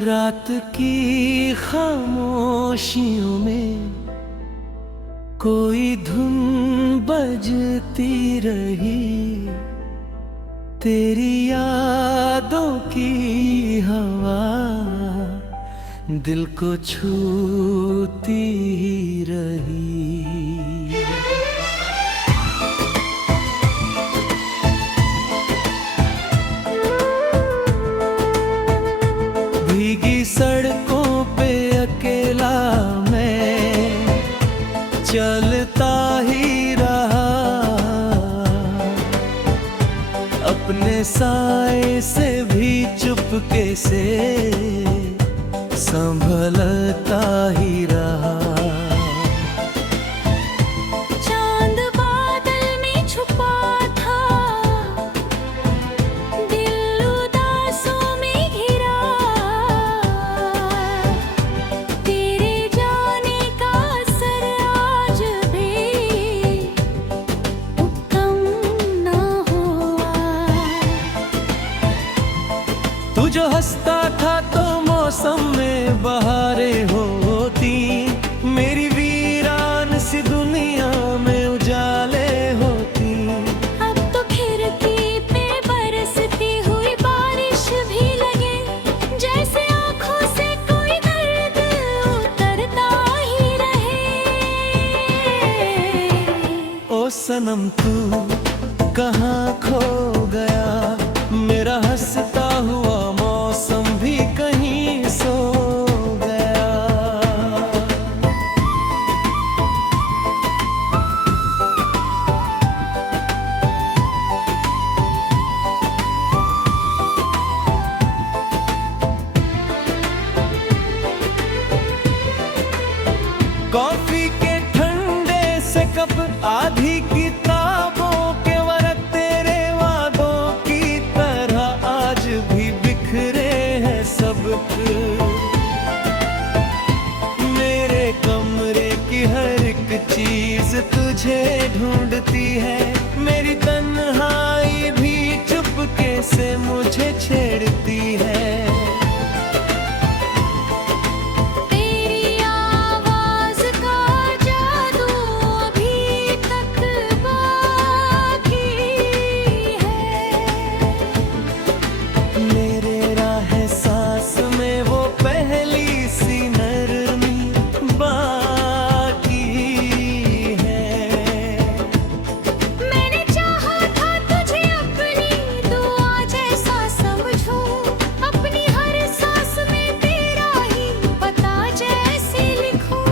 रात की खामोशियों में कोई धुन बजती रही, तेरी यादों की हवा दिल को छूती रही। भीगी सड़कों पे अकेला मैं चलता ही रहा, अपने साए से भी चुपके से संभलता ही रहा। चांद बादल में छुपा था, दिल उदासों में घिरा, तेरे जाने का असर आज भी कम ना हुआ। तू जो हंसता था तो मौसम में बहारें होती, मेरी वीरान सी दुनिया में उजाले होती। अब तो खिड़की पे बरसती हुई बारिश भी लगे, जैसे आँखों से कोई दर्द उतरता ही रहे। ओ सनम तू कहाँ खो गया, मेरा हंसता हुआ मौसम भी कहीं सो गया। कॉफी के ठंडे से कप, आधी किताबों के वर्क तेरे वादों की तरह आज भी बिखरे हैं सब। मेरे कमरे की हर एक चीज तुझे ढूंढती है, मेरी तन्हाई भी चुपके से मुझे छेड़ती है। तेरी आवाज का जादू अभी तक बाकी है, मेरे राह सांस में वो पहली सी नरमी बाकी है। मैंने चाहा था तुझे अपनी दुआ जैसा समझूं, अपनी हर सांस में तेरा ही पता जैसे लिखूं।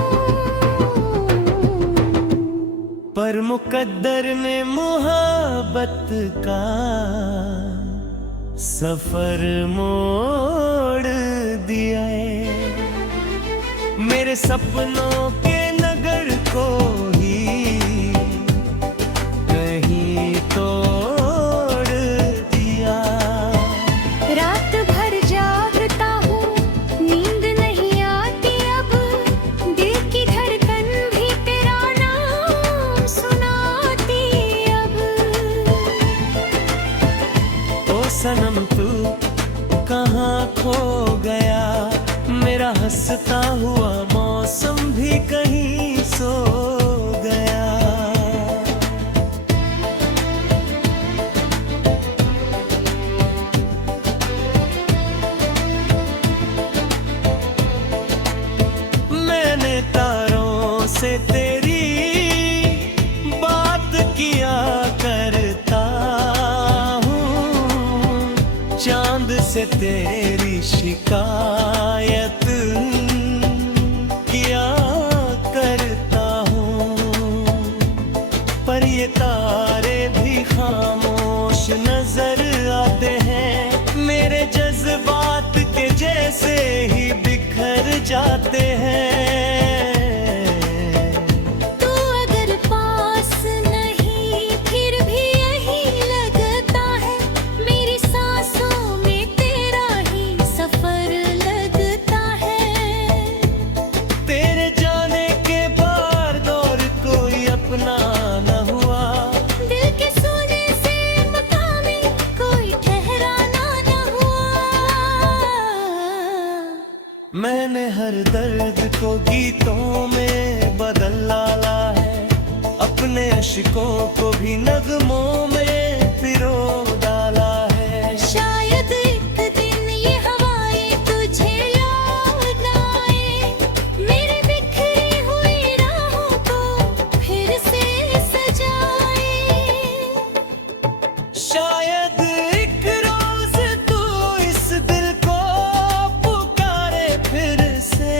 पर मुकद्दर ने मोहब्बत का सफर मोड़ दिया है, मेरे सपनों के नगर को ही कहीं तोड़ दिया। रात भर जागता हूँ, नींद नहीं आती अब, दिल की धड़कन भी तेरा नाम सुनाती अब। ओ सनम तू कहाँ खो गया, मेरा हंसता हुआ मौसम भी कहीं सो गया। मैंने तारों से तेरी बात किया करता हूँ, चांद से तेरी शिकायत किया करता हूँ। पर ये तारे भी खामोश नजर आते हैं, मेरे जज्बात के जैसे ही बिखर जाते हैं। तू अगर पास नहीं फिर भी यही लगता है, मेरी सांसों में तेरा ही सफर लगता है। आशिकों को भी नगमों में पिरो डाला है। शायद एक दिन ये हवाएं तुझे याद आए, मेरी बिखरी हुई राहों को फिर से सजाए। शायद एक रोज तू इस दिल को पुकारे फिर से,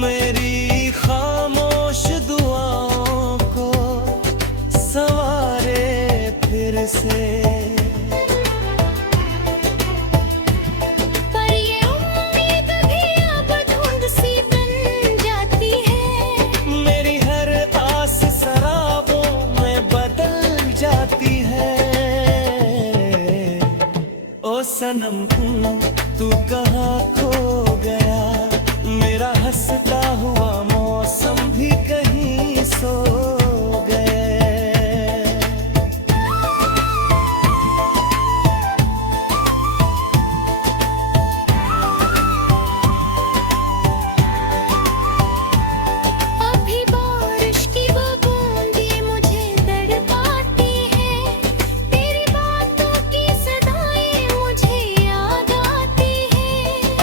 मेरी खामोश दुआओं को संवारे फिर से। पर ये उम्मीद भी अब धुंध सी बन जाती है, मेरी हर आस शराबों में बदल जाती है। ओ सनम तू कहाँ खो गया, मेरा हंसता हुआ मौसम भी कहीं सो गए। अभी बारिश की वो बूंदें मुझे तड़पाती है, तेरी बातों की सदाएं मुझे याद आती है।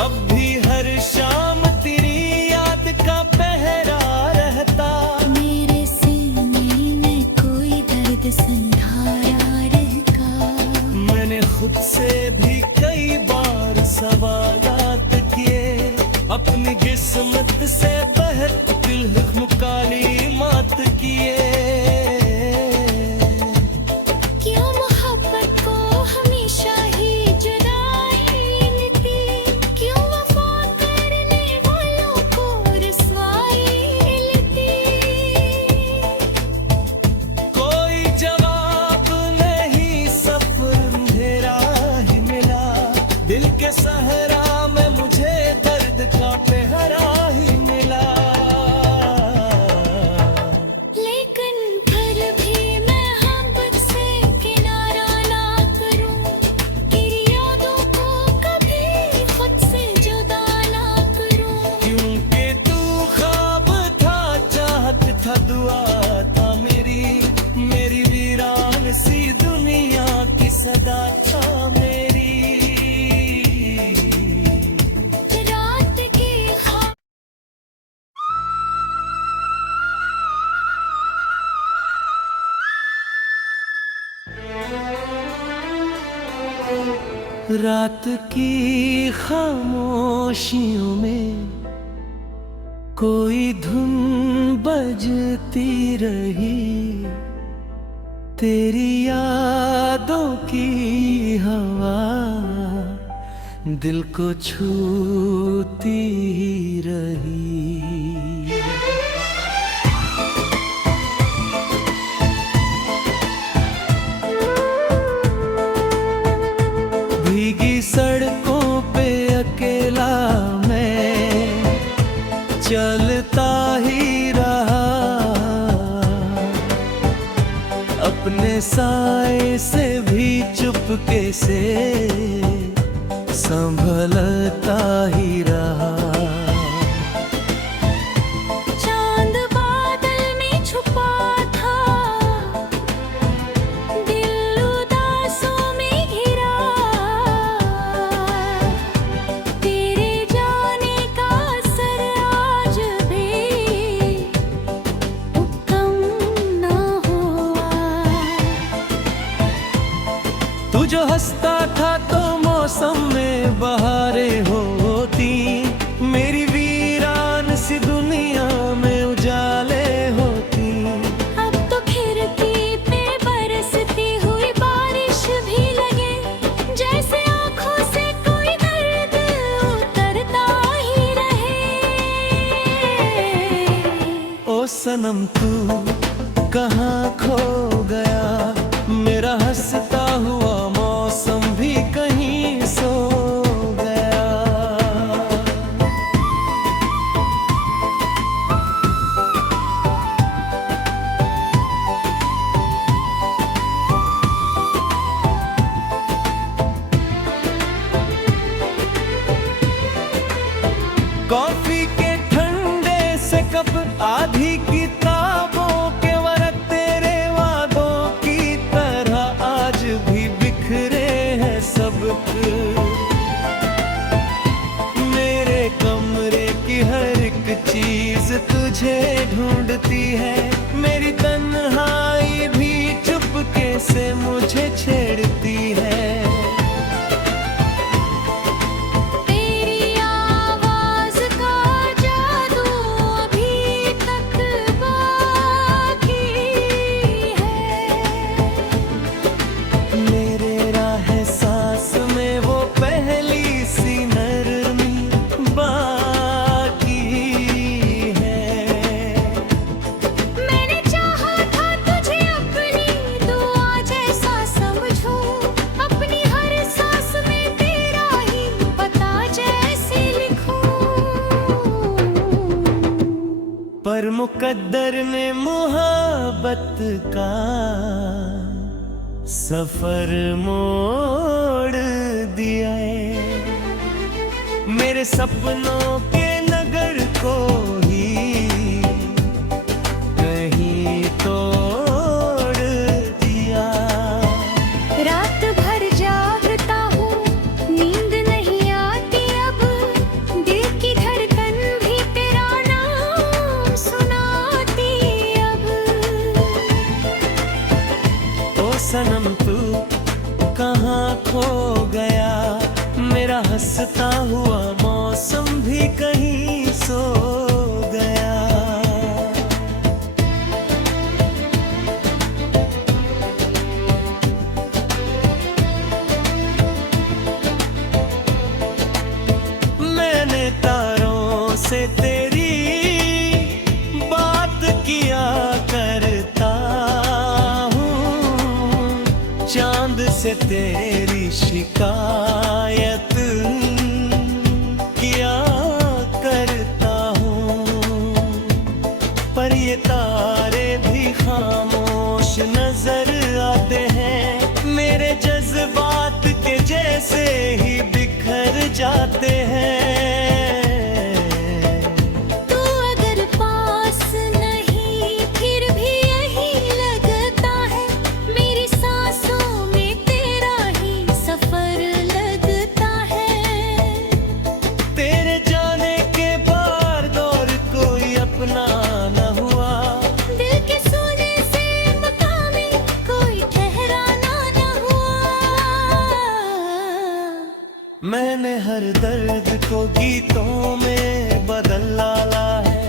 अब भी हर शाम तेरी याद का पहरा रहता, मेरे सीने में कोई दर्द संधारा रहता। मैंने खुद से भी कई बार सवालात किए, अपनी किस्मत से बहतिल मुकाली मात किए। क्यों मोहब्बत को हमेशा ही जुदाई मिलती, क्यों वफा करने वालों को रुसवाई मिलती। कोई जवाब नहीं, सफर अंधेरा ही मिला, दिल के सहरा में मुझे दर्द का पहरा ही मिला। लेकिन फिर भी मैं हमत से किनारा ना करूं, तेरी यादों को कभी खुद से जुदा ना करूं। क्योंकि तू ख्वाब था, चाहत था, दुआ था मेरी, मेरी वीरान सी दुनिया की सदा था मेरी। रात की ख्वाब रात की खामोशियों में कोई धुन बजती रही, तेरी यादों की हवा दिल को छूती ही रही। भीगी सड़कों पे अकेला मैं चलता ही रहा, अपने साए से भी चुपके से संभलता ही रहा। चांद बादल में छुपा था, दिल उदासों में घिरा, तेरे जाने का असर आज भी कम ना हुआ। तू जो हंसता था तो मौसम में बहारें होती, मेरी वीरान सी दुनिया में उजाले होती। अब तो खिड़की पे बरसती हुई बारिश भी लगे, जैसे आँखों से कोई दर्द उतरता ही रहे। ओ सनम तू कहाँ खो गया, मेरा हंसता हुआ मौसम भी कहीं सो गया। कॉफी के ठंडे से कब आधी किताबों के वर्क तेरे वादों की तरह आज भी बिखरे हैं सबक। मेरे कमरे की हर एक चीज तुझे ढूंढती है, मेरी तन्हाई भी चुपके से मुझे छेड़ती है। पर मुकद्दर ने मोहब्बत का सफर मोड़ दिया है, मेरे सपनों के नगर को ही कहीं तोड़ दिया। रात भर जागता हूँ, नींद नहीं आती अब, दिल की धड़कन भी तेरा नाम सुनाती अब। ओ सनम तू कहाँ खो गया, मेरा हंसता हुआ मौसम भी कहीं सो गया। मैंने तारों से तेरी बात किया करता हूँ, चांद से तेरी शिकायत किया करता हूँ। पर ये तारे भी खामोश नजर आते हैं, मेरे जज्बात के जैसे ही बिखर जाते हैं। तू अगर पास नहीं फिर भी यही लगता है, मेरी सांसों में तेरा ही सफर लगता है। तेरे जाने के बाद और कोई अपना न हुआ, दिल के सोने से मकामी कोई ठहराना न हुआ। मैंने हर दर्द को गीतों में बदल डाला है,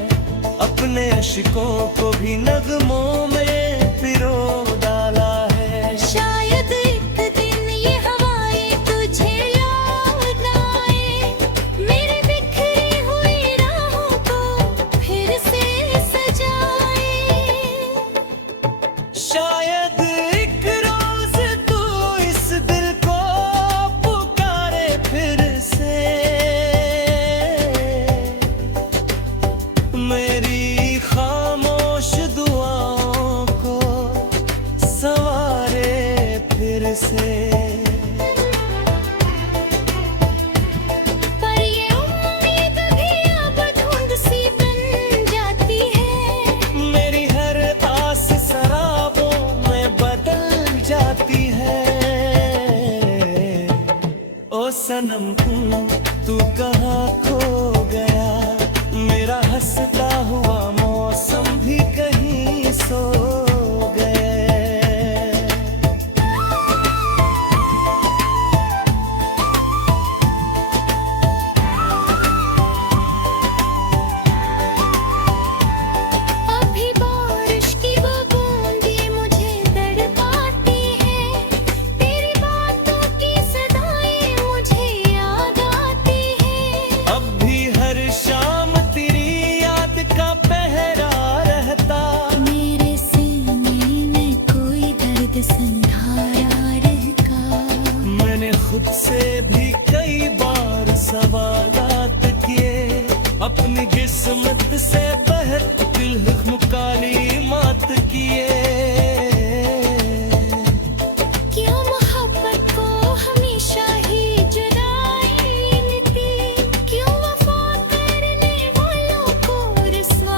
अपने अश्कों को भी नगमों में पिरो डाला है। शायद एक दिन ये हवाएं तुझे याद आए, मेरी बिखरी हुई राहों को फिर से सजाए। शायद एक रोज तू इस दिल को पुकारे फिर से, मेरी खामोश दुआओं को संवारे फिर से। पर ये उम्मीद भी अब धुंध सी बन जाती है, मेरी हर आस शराबों में बदल जाती है। ओ सनम तू कहाँ खो गया, मेरा हंसता हुआ मौसम भी कहीं सो गया। अभी बारिश की वो बूंदें मुझे तड़पाती हैं, तेरी बातों की सदाएं मुझे याद आती हैं। अब भी हर शाम तेरी याद का पहरा रहता, मेरे सीने में कोई दर्द संधारा रहता। मैंने खुद से भी कई बार सवालात किए, अपनी किस्मत से बहत दिल मुकाली मात किए। क्यों मोहब्बत को हमेशा ही जुदाई मिलती, क्यों वफा करने वालों को रुसवा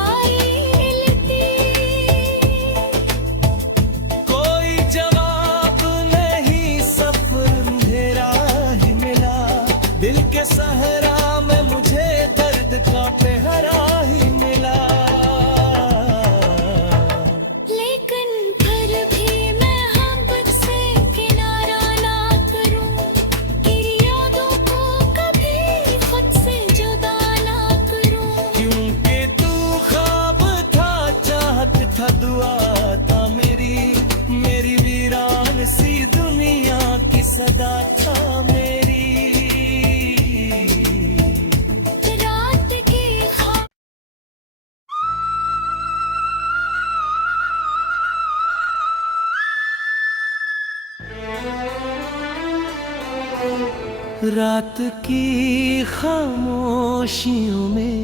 रात की खामोशियों में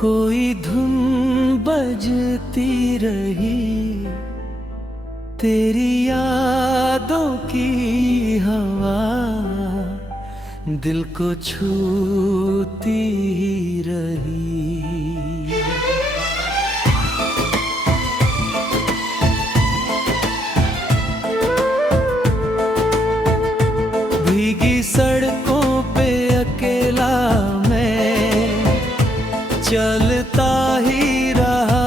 कोई धुन बजती रही, तेरी यादों की हवा दिल को छूती रही। भीगी सड़कों पे अकेला मैं चलता ही रहा,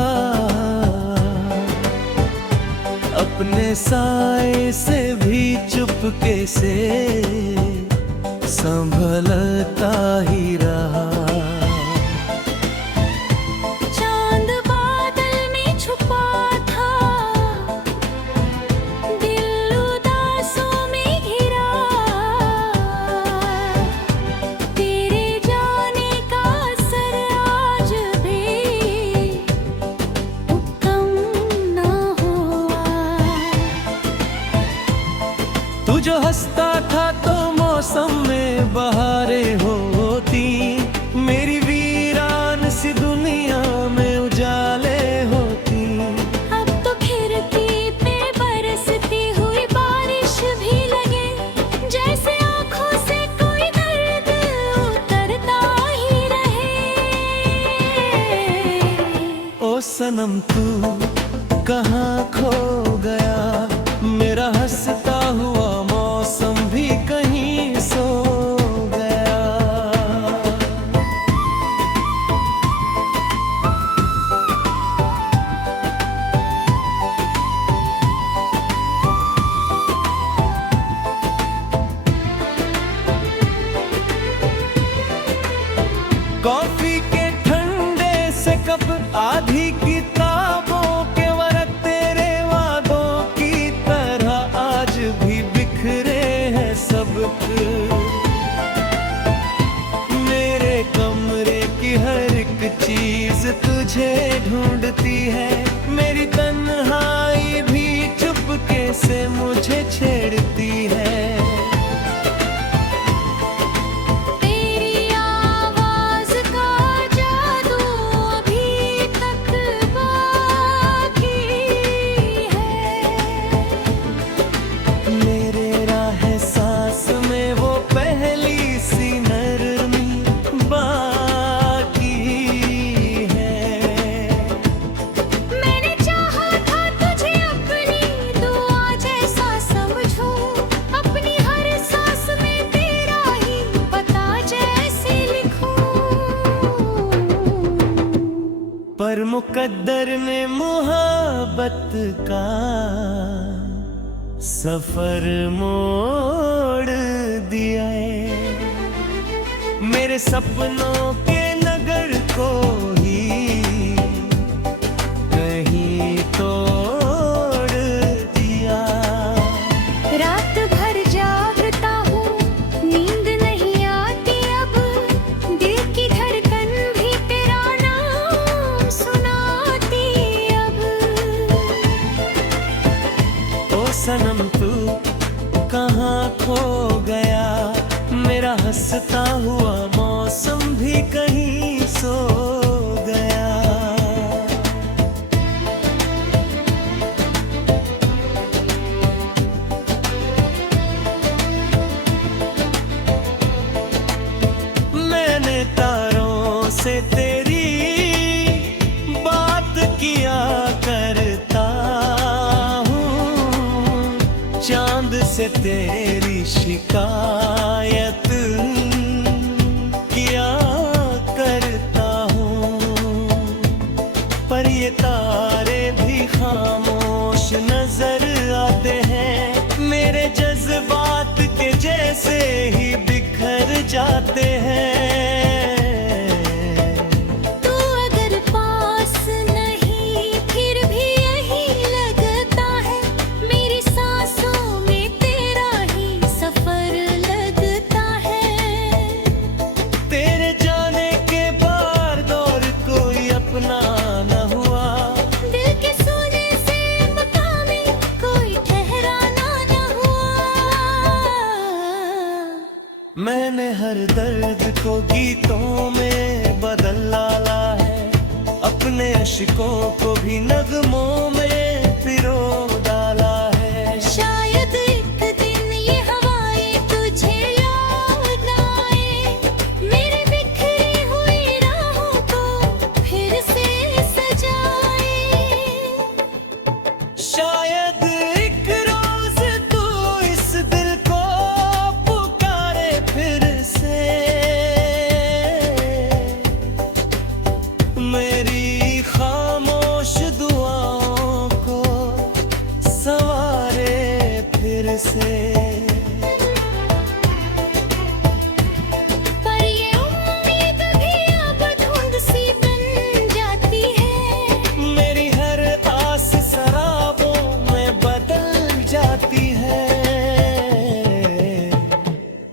अपने साए से भी चुपके से संभलता ही रहा। चांद बादल में छुपा था, दिल उदासों में घिरा, तेरे जाने का असर आज भी कम ना हुआ। तू जो हंसता था तो मौसम में बहारें होती, मेरी वीरान सी दुनिया में उजाले होती। अब तो खिड़की पे बरसती हुई बारिश भी लगे, जैसे आँखों से कोई दर्द उतरता ही रहे। ओ सनम तू कहाँ खो गया, मेरा हंसता हुआ मौसम भी कहीं सो गया। कॉफी के ठंडे से कप, आधी किताबों के वर्क तेरे वादों की तरह आज भी बिखरे हैं सबक। मेरे कमरे की हर एक चीज तुझे ढूंढती है, मेरी तन्हाई भी चुपके से मुझे छेड़ती है। तेरी आवाज का जादू अभी तक बाकी है, मेरे राह सांस में वो पहली सी नरमी बाकी है। मैंने चाहा था तुझे अपनी दुआ जैसा समझूं, अपनी हर सांस में तेरा ही पता जैसे लिखूं। पर मुकद्दर ने मोहब्बत का सफर मोड़ दिया है, मेरे सपनों के नगर को ही कहीं तोड़ दिया। रात भर जागता हूँ, नींद नहीं आती अब, दिल की धड़कन भी तेरा नाम सुनाती अब। ओ सनम तू कहाँ खो गया, मेरा हंसता हुआ मौसम भी कहीं सो गया। मैंने तारों से तेरी बात किया करता हूँ, चांद से तेरी शिकायत किया करता हूँ। पर ये तारे भी खामोश नजर आते हैं, मेरे जज्बात के जैसे ही बिखर जाते हैं। तू अगर पास नहीं फिर भी यही लगता है, मेरी सांसों में तेरा ही सफर लगता है। आशिकों को भी नगमों में पिरो डाला है। शायद एक दिन ये हवाएं तुझे याद आए, मेरी बिखरी हुई राहों को फिर से सजाए। शायद एक रोज तू इस दिल को पुकारे फिर से, मेरी खामोश दुआओं को संवारे फिर से। पर ये उम्मीद भी अब धुंध सी बन जाती है, मेरी हर आस शराबों में बदल जाती है।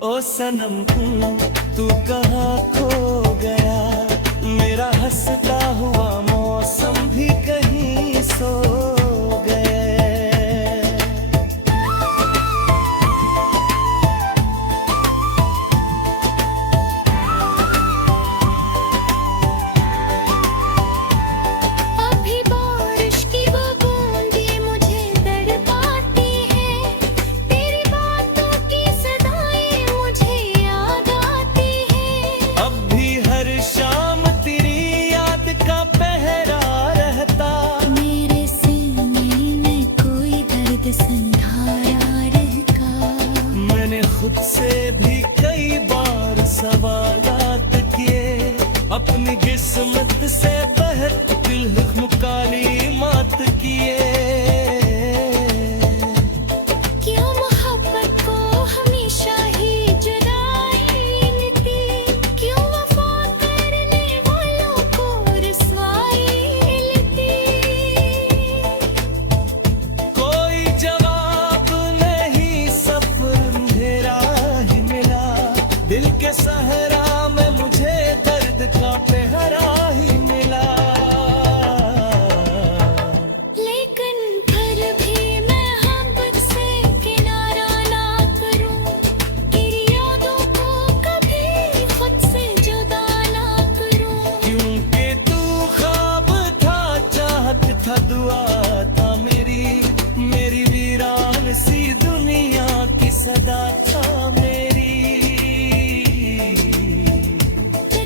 ओ सनम तू कहाँ खो गया, मेरा हंसता हुआ मौसम भी कहीं सो गए। अभी बारिश की वो बूंदें मुझे तड़पाती हैं, तेरी बातों की सदाएं मुझे याद आती हैं। अब भी हर शाम तेरी याद का पहरा रहता, मेरे सीने में कोई दर्द संधाया रहता। मैंने खुद से भी कई बार सवालात किए, अपनी किस्मत से बहतिल मुकाली मात किए। क्यों मोहब्बत को हमेशा ही जुदाई मिलती, क्यों वफा करने वालों को रुसवाई मिलती। कोई जवाब नहीं, सफर अंधेरा ही मिला, दिल के सहरा में मुझे दर्द का पहरा ही मिला। लेकिन फिर भी मैं मोहब्बत से किनारा ना करूं, तेरी यादों को कभी खुद से जुदा ना करूं। क्योंकि तू ख्वाब था, चाहत था, दुआ था मेरी, मेरी वीरान सी दुनिया की सदा था मेरी।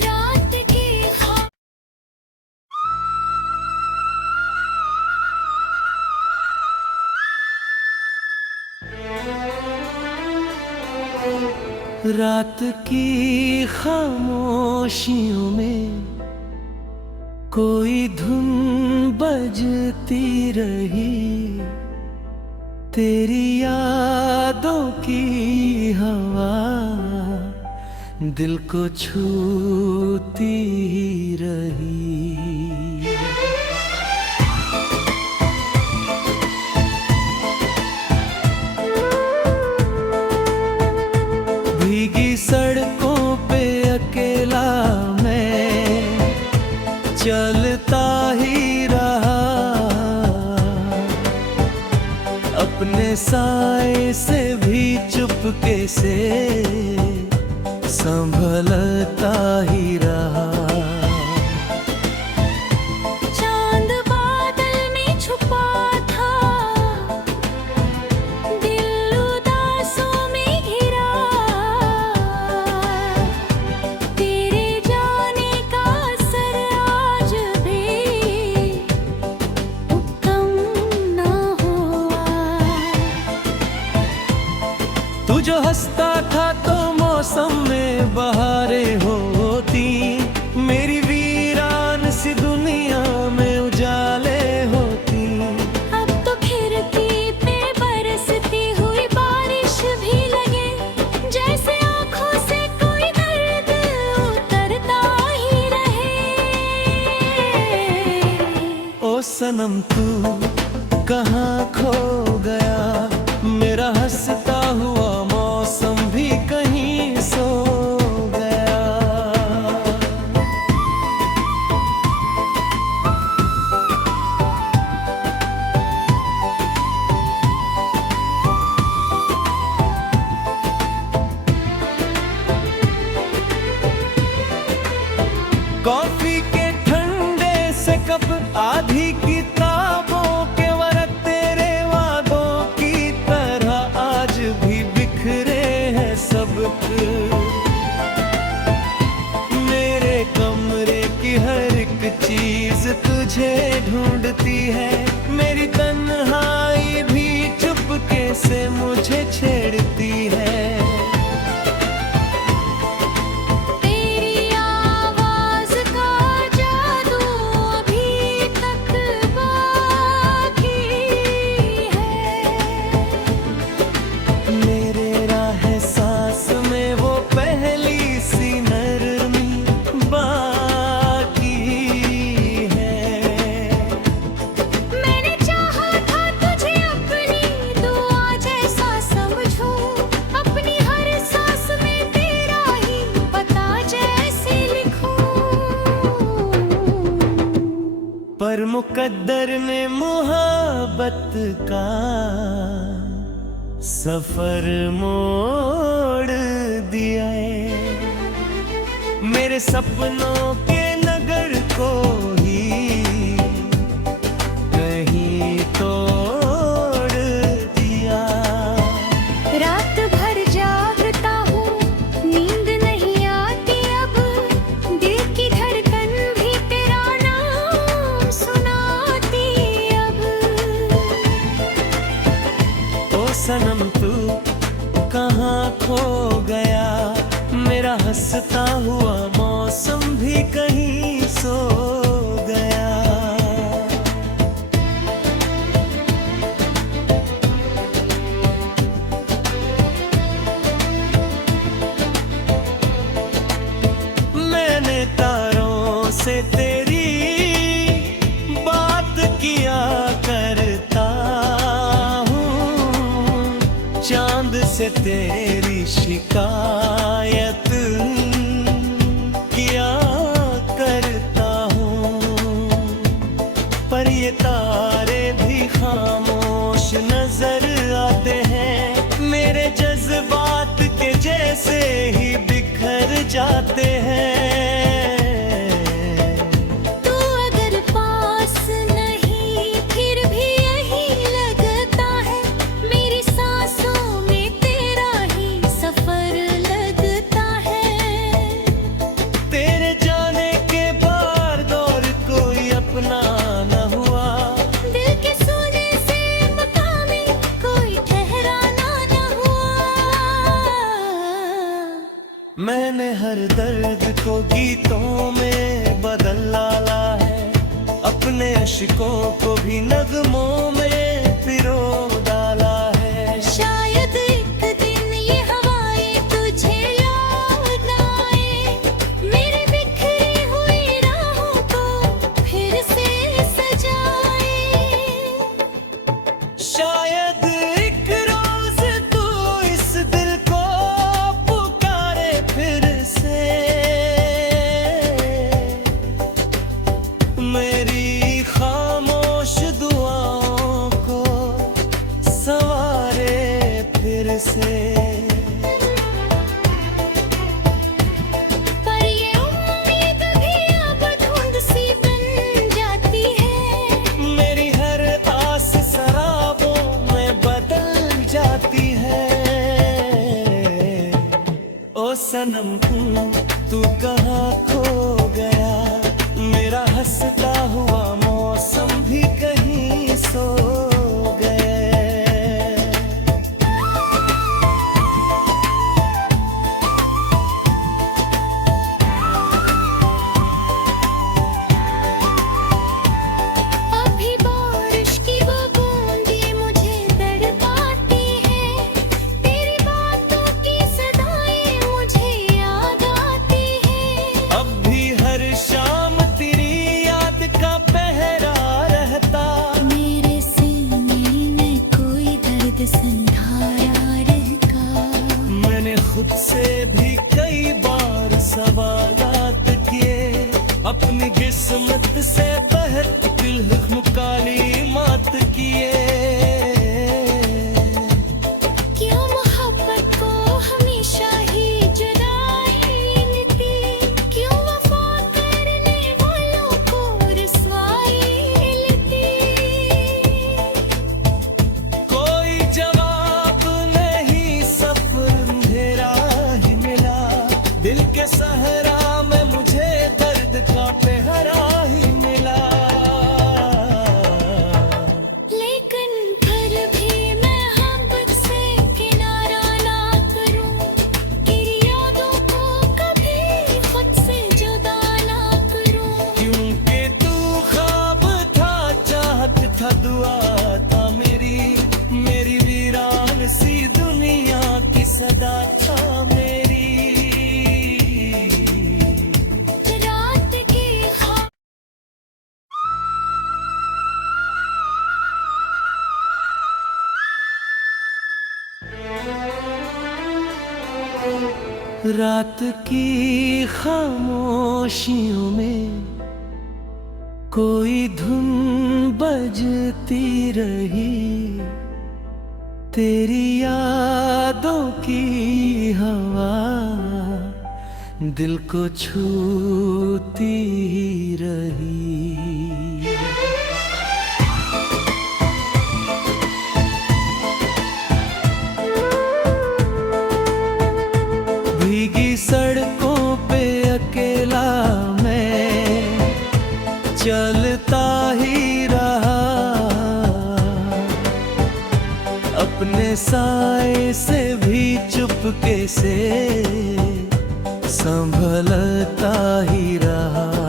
रात की ख्वाब रात की खामोशियों में कोई धुन बजती रही, तेरी यादों की हवा दिल को छूती रही। भीगी सड़कों पे अकेला मैं चलता ही रहा, अपने साए से भी चुपके से संभलता ही रहा। चांद बादल में छुपा था, दिल उदासों में घिरा, तेरे जाने का असर आज भी कम ना हुआ। तू जो हंसता था तो मौसम में बहारें होती, मेरी वीरान सी दुनिया में उजाले होती। अब तो खिड़की पे बरसती हुई बारिश भी लगे, जैसे आँखों से कोई दर्द उतरता ही रहे। ओ सनम तू कहाँ खो गया, मेरा हंसता हुआ मौसम भी कहीं सो गया। कॉफी के ठंडे से कब आधी किताबों के वर्क तेरे वादों की तरह आज भी बिखरे हैं सबक। मेरे कमरे की हर एक चीज तुझे ढूंढती है, मेरी तन्हाई भी चुपके से मुझे छेड़ती है। तेरी आवाज का जादू अभी तक बाकी है। मेरे राह सांस में वो पहली सी नरमी बाकी है। मैंने चाहा था तुझे अपनी दुआ जैसा समझूं, अपनी हर सांस में तेरा ही पता जैसे लिखूं। पर मुकद्दर ने मोहब्बत का सफर मोड़ दिया है। मेरे सपनों के नगर को ही कहीं तोड़ दिया। रात भर जागता हूँ, नींद नहीं आती अब, दिल की धड़कन भी तेरा नाम सुनाती अब। ओ सनम तू कहाँ खो गया, मेरा हंसता हुआ मौसम भी कहीं सो गया। मैंने तारों से तेरी बात किया करता हूँ, चांद से तेरी शिकायत किया करता हूँ। पर ये तारे भी खामोश नजर आते हैं, मेरे जज्बात के जैसे ही बिखर जाते हैं। तू अगर पास नहीं फिर भी यही लगता है, मेरी सांसों में तेरा ही सफर लगता है। तेरे जाने के बाद और कोई अपना न हुआ, दिल के सोने से मकामी कोई ठहराना न हुआ। मैंने हर दर्द को गीतों में बदल डाला है, अपने अश्कों को भी नगमों में पिरो डाला है। शायद एक दिन ये हवाएं तुझे याद आए, मेरी बिखरी हुई राहों को फिर से सजाए। शायद एक रोज तू इस दिल को पुकारे फिर से, मेरी खामोश दुआओं को संवारे फिर से। पर ये उम्मीद भी अब धुंध सी बन जाती है, मेरी हर आस शराबों में बदल जाती है। ओ सनम तू कहाँ खो गया, मेरा हंसता हुआ मौसम भी कहीं सो गया। अभी बारिश की वो बूंदें मुझे तड़पाती हैं, तेरी बातों की सदाएं मुझे याद आती हैं। अब भी हर शाम तेरी याद का पहरा रहता, मेरे सीने में कोई दर्द संधारा रहता। मैंने खुद से भी कई बार सवालात किए, अपनी किस्मत से बहत दिल काली मात किए। क्यों मोहब्बत को हमेशा ही जुदाई मिलती, क्यों वफा करने वालों को रुसवा रात की खामोशियों में कोई धुन बजती रही, तेरी यादों की हवा दिल को छूती रही। भीगी सड़कों पे अकेला मैं चलता ही रहा, अपने साए से भी चुपके से संभलता ही रहा।